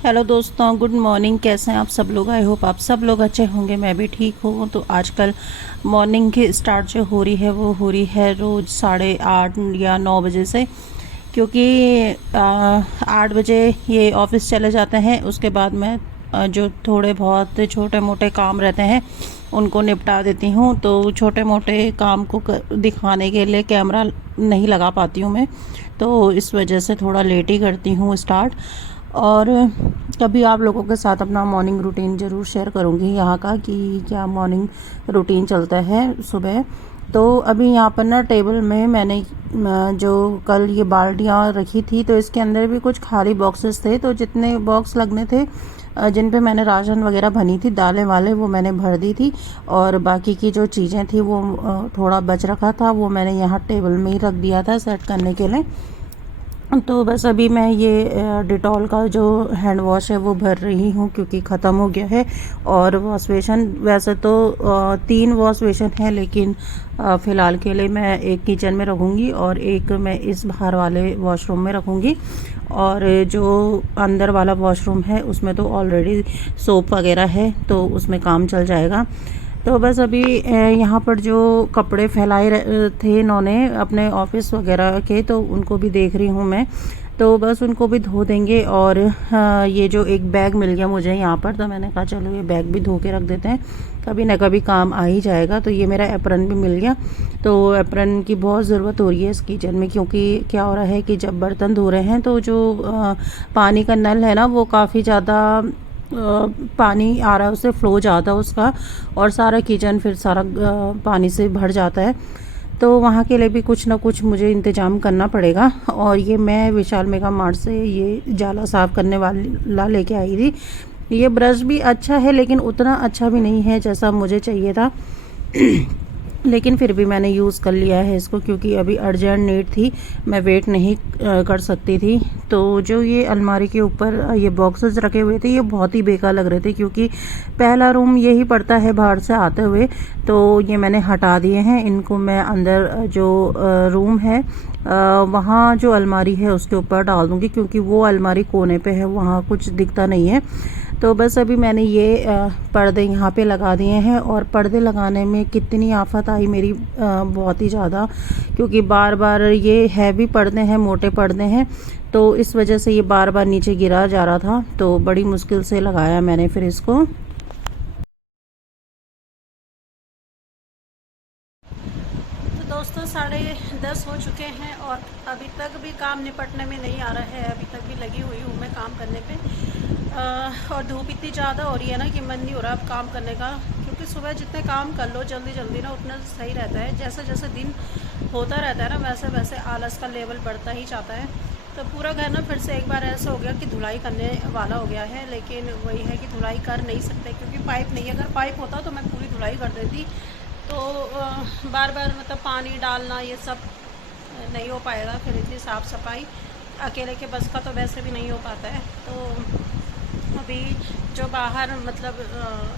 Hello दोस्तों, good morning. कैसे हैं आप सब लोग? आई होप आप सब लोग अच्छे होंगे। मैं भी ठीक हूँ। तो आजकल मॉर्निंग की स्टार्ट जो हो रही है वो हो रही है रोज़ 8:30 या 9 बजे से, क्योंकि 8 बजे ये ऑफिस चले जाते हैं। उसके बाद मैं जो थोड़े बहुत छोटे मोटे काम रहते हैं उनको निपटा देती हूँ। तो छोटे मोटे काम को दिखाने के लिए कैमरा नहीं लगा पाती हूँ मैं, तो इस वजह से थोड़ा लेट ही करती हूँ स्टार्ट। और कभी आप लोगों के साथ अपना मॉर्निंग रूटीन ज़रूर शेयर करूँगी यहाँ का, कि क्या मॉर्निंग रूटीन चलता है सुबह। तो अभी यहाँ पर ना टेबल में मैंने जो कल ये बाल्टियाँ रखी थी, तो इसके अंदर भी कुछ खाली बॉक्सेस थे। तो जितने बॉक्स लगने थे जिन पे मैंने राशन वगैरह भनी थी, दालें वाले, वो मैंने भर दी थी। और बाकी की जो चीज़ें थी वो थोड़ा बच रखा था, वो मैंने यहाँ टेबल में ही रख दिया था सेट करने के लिए। तो बस अभी मैं ये डिटॉल का जो हैंड वॉश है वो भर रही हूँ, क्योंकि ख़त्म हो गया है। और वॉश बेसन वैसे तो 3 वॉश बेसन है, लेकिन फ़िलहाल के लिए मैं एक किचन में रखूँगी और एक मैं इस बाहर वाले वॉशरूम में रखूँगी। और जो अंदर वाला वॉशरूम है उसमें तो ऑलरेडी सोप वगैरह है, तो उसमें काम चल जाएगा। तो बस अभी यहाँ पर जो कपड़े फैलाए थे इन्होंने अपने ऑफिस वगैरह के, तो उनको भी देख रही हूँ मैं। तो बस उनको भी धो देंगे। और ये जो एक बैग मिल गया मुझे यहाँ पर, तो मैंने कहा चलो ये बैग भी धो के रख देते हैं, कभी ना कभी काम आ ही जाएगा। तो ये मेरा एप्रन भी मिल गया। तो एप्रन की बहुत ज़रूरत हो रही है इस किचन में, क्योंकि क्या हो रहा है कि जब बर्तन धो रहे हैं तो जो पानी का नल है ना, वो काफ़ी ज़्यादा पानी आ रहा है, उससे फ्लो ज़्यादा उसका, और सारा किचन फिर सारा पानी से भर जाता है। तो वहाँ के लिए भी कुछ ना कुछ मुझे इंतज़ाम करना पड़ेगा। और ये मैं विशाल मेगा मार्ट से ये जाला साफ़ करने वाला लेके आई थी। ये ब्रश भी अच्छा है, लेकिन उतना अच्छा भी नहीं है जैसा मुझे चाहिए था। लेकिन फिर भी मैंने यूज़ कर लिया है इसको, क्योंकि अभी अर्जेंट नीड थी, मैं वेट नहीं कर सकती थी। तो जो ये अलमारी के ऊपर ये बॉक्सेस रखे हुए थे, ये बहुत ही बेकार लग रहे थे, क्योंकि पहला रूम यही पड़ता है बाहर से आते हुए। तो ये मैंने हटा दिए हैं इनको। मैं अंदर जो रूम है वहाँ जो अलमारी है उसके ऊपर डाल दूँगी, क्योंकि वो अलमारी कोने पे है, वहाँ कुछ दिखता नहीं है। तो बस अभी मैंने ये पर्दे यहाँ पे लगा दिए हैं। और पर्दे लगाने में कितनी आफत आई मेरी, बहुत ही ज़्यादा, क्योंकि बार बार ये हैवी पर्दे हैं, मोटे पर्दे हैं, तो इस वजह से ये बार बार नीचे गिरा जा रहा था। तो बड़ी मुश्किल से लगाया मैंने फिर इसको। तो दोस्तों 10:30 हो चुके हैं और अभी तक भी काम निपटने में नहीं आ रहा है। अभी तक भी लगी हुई हूँ मैं काम करने पे। और धूप इतनी ज़्यादा हो रही है ना कि मन नहीं हो रहा अब काम करने का, क्योंकि सुबह जितने काम कर लो जल्दी जल्दी ना, उतना सही रहता है। जैसे जैसे दिन होता रहता है ना, वैसे वैसे आलस का लेवल बढ़ता ही जाता है। तो पूरा घर ना फिर से एक बार ऐसा हो गया कि धुलाई करने वाला हो गया है, लेकिन वही है कि धुलाई कर नहीं सकते, क्योंकि पाइप नहीं है। अगर पाइप होता तो मैं पूरी धुलाई कर देती। तो बार बार मतलब पानी डालना ये सब नहीं हो पाएगा। फिर इतनी साफ़ सफाई अकेले के बस का तो वैसे भी नहीं हो पाता है। तो अभी जो बाहर मतलब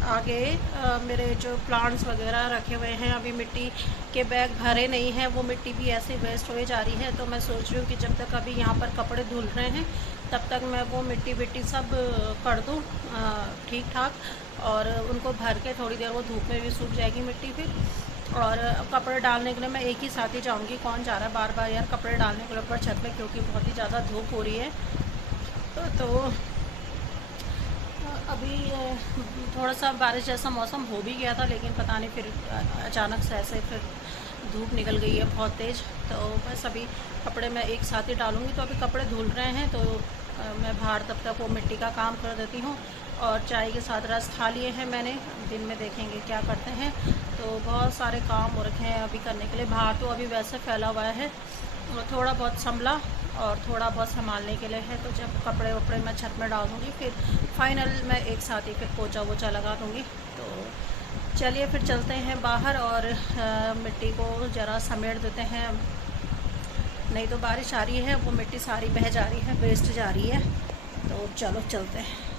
आगे मेरे जो प्लांट्स वगैरह रखे हुए हैं, अभी मिट्टी के बैग भरे नहीं हैं, वो मिट्टी भी ऐसे वेस्ट हो जा रही है। तो मैं सोच रही हूँ कि जब तक अभी यहाँ पर कपड़े धुल रहे हैं, तब तक मैं वो मिट्टी विट्टी सब कर दूँ ठीक ठाक, और उनको भर के थोड़ी देर वो धूप में भी सूख जाएगी मिट्टी फिर। और कपड़े डालने के लिए मैं एक ही साथ ही जाऊँगी, कौन जा रहा है बार बार यार कपड़े डालने के लिए ऊपर छत में, क्योंकि बहुत ही ज़्यादा धूप हो रही है। तो अभी थोड़ा सा बारिश जैसा मौसम हो भी गया था, लेकिन पता नहीं फिर अचानक से ऐसे फिर धूप निकल गई है बहुत तेज़। तो बस अभी कपड़े मैं एक साथ ही डालूँगी। तो अभी कपड़े धुल रहे हैं, तो मैं बाहर तब तक वो मिट्टी का काम कर देती हूँ। और चाय के साथ रस खा लिए हैं मैंने, दिन में देखेंगे क्या करते हैं। तो बहुत सारे काम हो रखे हैं अभी करने के लिए। बाहर तो अभी वैसे फैला हुआ है, थोड़ा बहुत संभला और थोड़ा बहुत संभालने के लिए है। तो जब कपड़े वपड़े मैं छत में डाल दूँगी, फिर फाइनल मैं एक साथ ही फिर पोछा वोछा लगा दूँगी। तो चलिए फिर चलते हैं बाहर और मिट्टी को ज़रा समेट देते हैं, नहीं तो बारिश आ रही है, वो मिट्टी सारी बह जा रही है, वेस्ट जा रही है। तो चलो चलते हैं।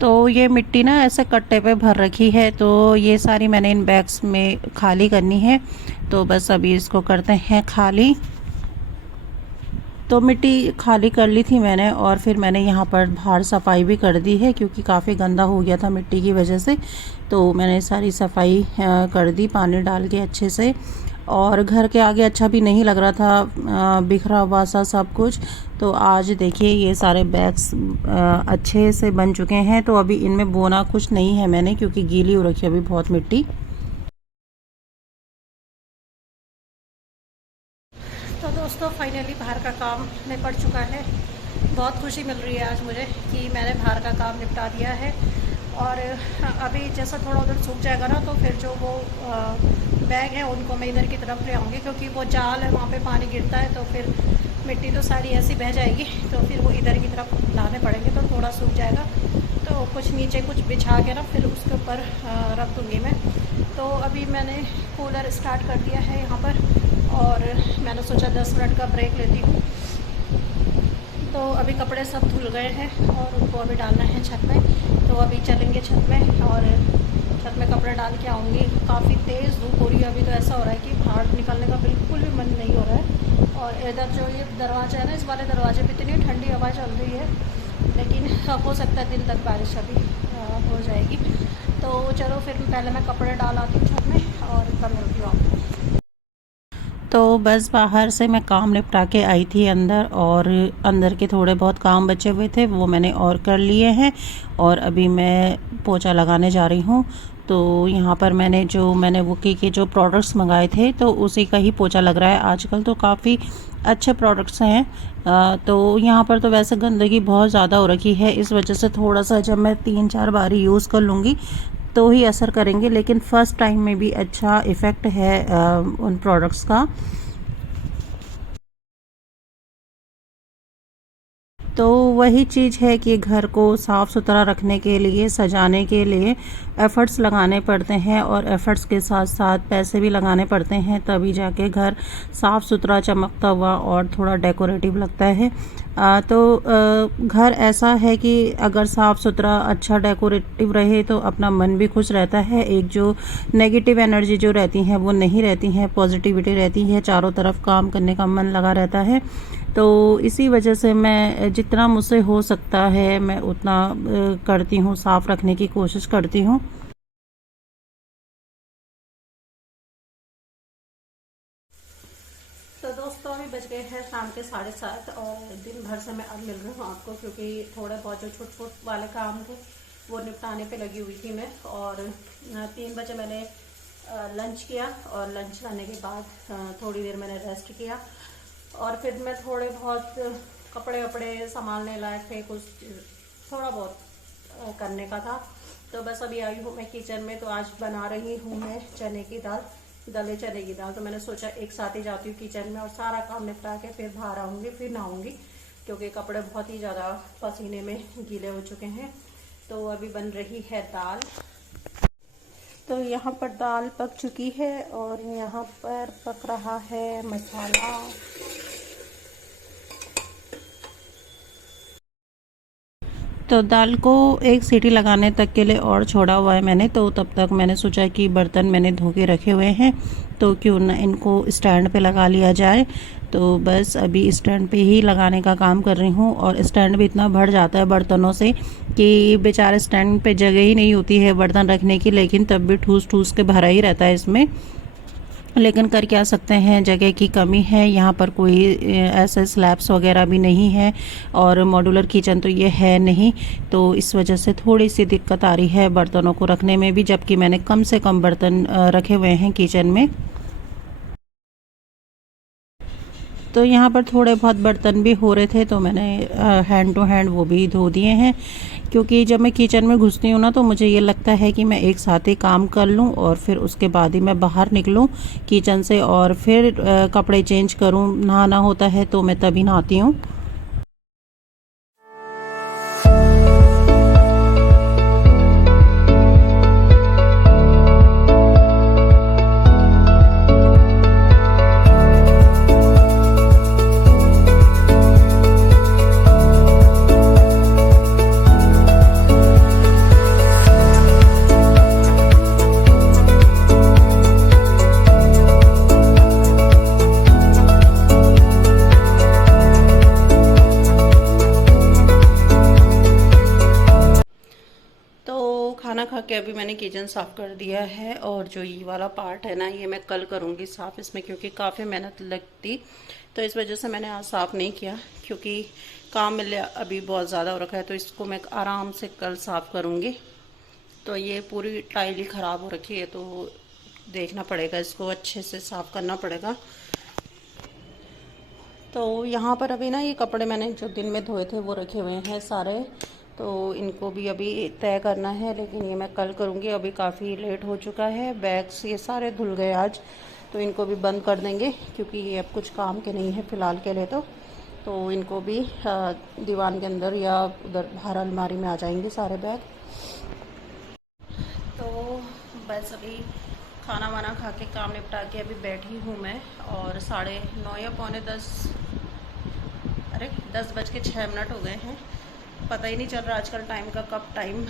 तो ये मिट्टी ना ऐसे कट्टे पे भर रखी है, तो ये सारी मैंने इन बैग्स में खाली करनी है। तो बस अभी इसको करते हैं खाली। तो मिट्टी खाली कर ली थी मैंने और फिर मैंने यहाँ पर बाहर सफाई भी कर दी है क्योंकि काफ़ी गंदा हो गया था मिट्टी की वजह से। तो मैंने सारी सफाई कर दी पानी डाल के अच्छे से। और घर के आगे अच्छा भी नहीं लग रहा था, बिखरा हुआ सा सब कुछ। तो आज देखिए ये सारे बैग्स अच्छे से बन चुके हैं। तो अभी इनमें बोना कुछ नहीं है मैंने, क्योंकि गीली हो रखी है अभी बहुत मिट्टी। तो दोस्तों फाइनली बाहर का काम निपट चुका है। बहुत खुशी मिल रही है आज मुझे कि मैंने बाहर का काम निपटा दिया है। और अभी जैसा थोड़ा उधर सूख जाएगा ना, तो फिर जो वो बैग है उनको मैं इधर की तरफ ले आऊँगी, क्योंकि वो जाल है वहाँ पे पानी गिरता है तो फिर मिट्टी तो सारी ऐसी बह जाएगी। तो फिर वो इधर की तरफ लाने पड़ेंगे तो थोड़ा सूख जाएगा। तो कुछ नीचे कुछ बिछा के ना फिर उसके ऊपर रख दूँगी मैं। तो अभी मैंने कूलर स्टार्ट कर दिया है यहाँ पर, और मैंने सोचा 10 मिनट का ब्रेक लेती हूँ। तो अभी कपड़े सब धुल गए हैं और उनको अभी डालना है छत में। तो अभी चलेंगे छत में और छत में कपड़े डाल के आऊँगी। काफ़ी तेज़ धूप हो रही है अभी, तो ऐसा हो रहा है कि बाहर निकलने का बिल्कुल भी मन नहीं हो रहा है। और इधर जो ये दरवाज़ा है ना, इस वाले दरवाजे पे इतनी ठंडी हवा चल रही है, लेकिन हो सकता है दिन तक बारिश अभी हो जाएगी। तो चलो फिर पहले मैं कपड़े डाल आती हूँ छत में और तब मिलती हूँ आपको। तो बस बाहर से मैं काम निपटा के आई थी अंदर, और अंदर के थोड़े बहुत काम बचे हुए थे वो मैंने और कर लिए हैं। और अभी मैं पोछा लगाने जा रही हूँ। तो यहाँ पर मैंने वुकी के जो प्रोडक्ट्स मंगाए थे तो उसी का ही पोछा लग रहा है। आजकल तो काफ़ी अच्छे प्रोडक्ट्स हैं। तो यहाँ पर तो वैसे गंदगी बहुत ज़्यादा हो रखी है, इस वजह से थोड़ा सा जब मैं 3-4 बारी यूज़ कर लूँगी तो ही असर करेंगे। लेकिन फ़र्स्ट टाइम में भी अच्छा इफ़ेक्ट है उन प्रोडक्ट्स का। तो वही चीज़ है कि घर को साफ़ सुथरा रखने के लिए, सजाने के लिए एफ़र्ट्स लगाने पड़ते हैं, और एफ़र्ट्स के साथ साथ पैसे भी लगाने पड़ते हैं, तभी जाके घर साफ़ सुथरा चमकता हुआ और थोड़ा डेकोरेटिव लगता है। घर ऐसा है कि अगर साफ़ सुथरा अच्छा डेकोरेटिव रहे तो अपना मन भी खुश रहता है। एक जो नेगेटिव एनर्जी जो रहती हैं वो नहीं रहती हैं, पॉजिटिविटी रहती है, चारों तरफ काम करने का मन लगा रहता है। तो इसी वजह से मैं जितना मुझसे हो सकता है मैं उतना करती हूँ, साफ़ रखने की कोशिश करती हूँ। तो दोस्तों अभी बज गए हैं शाम के 7:30, और दिन भर से मैं अब मिल रही हूँ आपको, क्योंकि थोड़े बहुत जो छोट छोट वाले काम थे वो निपटाने पे लगी हुई थी मैं। और 3 बजे मैंने लंच किया, और लंच करने के बाद थोड़ी देर मैंने रेस्ट किया। और फिर मैं थोड़े बहुत कपड़े वपड़े संभालने लायक थे, कुछ थोड़ा बहुत करने का था। तो बस अभी आई हूँ मैं किचन में। तो आज बना रही हूँ मैं चने की दाल, दले चने की दाल। तो मैंने सोचा एक साथ ही जाती हूँ किचन में और सारा काम निपटा के फिर बाहर आऊँगी, फिर नहाऊँगी, क्योंकि कपड़े बहुत ही ज़्यादा पसीने में गीले हो चुके हैं। तो अभी बन रही है दाल। तो यहाँ पर दाल पक चुकी है और यहाँ पर पक रहा है मसाला। तो दाल को एक सीटी लगाने तक के लिए और छोड़ा हुआ है मैंने। तो तब तक मैंने सोचा कि बर्तन मैंने धो के रखे हुए हैं, तो क्यों ना इनको स्टैंड पे लगा लिया जाए। तो बस अभी स्टैंड पे ही लगाने का काम कर रही हूँ। और स्टैंड भी इतना भर जाता है बर्तनों से कि बेचारे स्टैंड पे जगह ही नहीं होती है बर्तन रखने की, लेकिन तब भी ठूस ठूस के भरा ही रहता है इसमें। लेकिन कर क्या सकते हैं, जगह की कमी है। यहाँ पर कोई ऐसे स्लैब्स वगैरह भी नहीं है, और मॉड्यूलर किचन तो ये है नहीं। तो इस वजह से थोड़ी सी दिक्कत आ रही है बर्तनों को रखने में भी, जबकि मैंने कम से कम बर्तन रखे हुए हैं किचन में। तो यहाँ पर थोड़े बहुत बर्तन भी हो रहे थे, तो मैंने हैंड टू हैंड वो भी धो दिए हैं। क्योंकि जब मैं किचन में घुसती हूँ ना, तो मुझे ये लगता है कि मैं एक साथ ही काम कर लूँ और फिर उसके बाद ही मैं बाहर निकलूँ किचन से, और फिर कपड़े चेंज करूँ। नहाना होता है तो मैं तभी नहाती हूँ। वाना खा के अभी मैंने किचन साफ़ कर दिया है, और जो ये वाला पार्ट है ना, ये मैं कल करूँगी साफ़ इसमें, क्योंकि काफ़ी मेहनत लगती, तो इस वजह से मैंने आज साफ़ नहीं किया, क्योंकि काम मिल अभी बहुत ज़्यादा हो रखा है, तो इसको मैं आराम से कल साफ़ करूँगी। तो ये पूरी टाइल ही ख़राब हो रखी है, तो देखना पड़ेगा, इसको अच्छे से साफ़ करना पड़ेगा। तो यहाँ पर अभी ना ये कपड़े मैंने जो दिन में धोए थे वो रखे हुए हैं सारे, तो इनको भी अभी तय करना है, लेकिन ये मैं कल करूँगी। अभी काफ़ी लेट हो चुका है, बैग्स ये सारे धुल गए आज, तो इनको भी बंद कर देंगे, क्योंकि ये अब कुछ काम के नहीं है फ़िलहाल के लिए। तो इनको भी दीवान के अंदर या उधर बाहर अलमारी में आ जाएंगे सारे बैग। तो बस अभी खाना वाना खा के काम निपटा के अभी बैठी हूँ मैं, और 9:30 या 9:45, अरे 10:06 हो गए हैं। पता ही नहीं चल रहा आजकल टाइम का, कब टाइम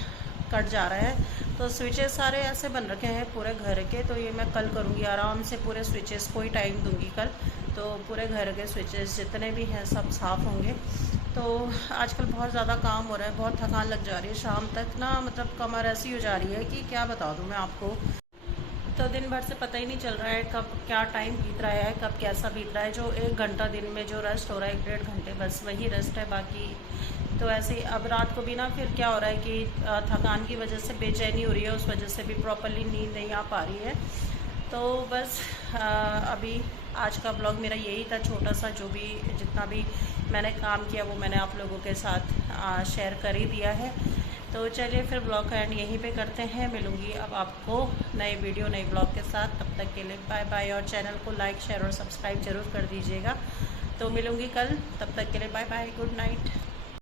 कट जा रहा है। तो स्विचेस सारे ऐसे बन रखे हैं पूरे घर के, तो ये मैं कल करूँगी आराम से, पूरे स्विचेस को ही टाइम दूँगी कल। तो पूरे घर के स्विचेस जितने भी हैं सब साफ़ होंगे। तो आजकल बहुत ज़्यादा काम हो रहा है, बहुत थकान लग जा रही है शाम तक ना, मतलब कमर ऐसी हो जा रही है कि क्या बता दूँ मैं आपको। तो दिन भर से पता ही नहीं चल रहा है कब क्या टाइम बीत रहा है, कब कैसा बीत रहा है। जो 1 घंटा दिन में जो रेस्ट हो रहा है, 1 डेढ़ घंटे, बस वही रेस्ट है, बाकी तो ऐसे ही। अब रात को भी ना फिर क्या हो रहा है कि थकान की वजह से बेचैनी हो रही है, उस वजह से भी प्रॉपरली नींद नहीं आ पा रही है। तो बस अभी आज का ब्लॉग मेरा यही था, छोटा सा, जो भी जितना भी मैंने काम किया वो मैंने आप लोगों के साथ शेयर कर ही दिया है। तो चलिए फिर ब्लॉग का एंड यहीं पे करते हैं। मिलूँगी अब आपको नए वीडियो नए ब्लॉग के साथ, तब तक के लिए बाय बाय, और चैनल को लाइक शेयर और सब्सक्राइब ज़रूर कर दीजिएगा। तो मिलूँगी कल, तब तक के लिए बाय बाय, गुड नाइट।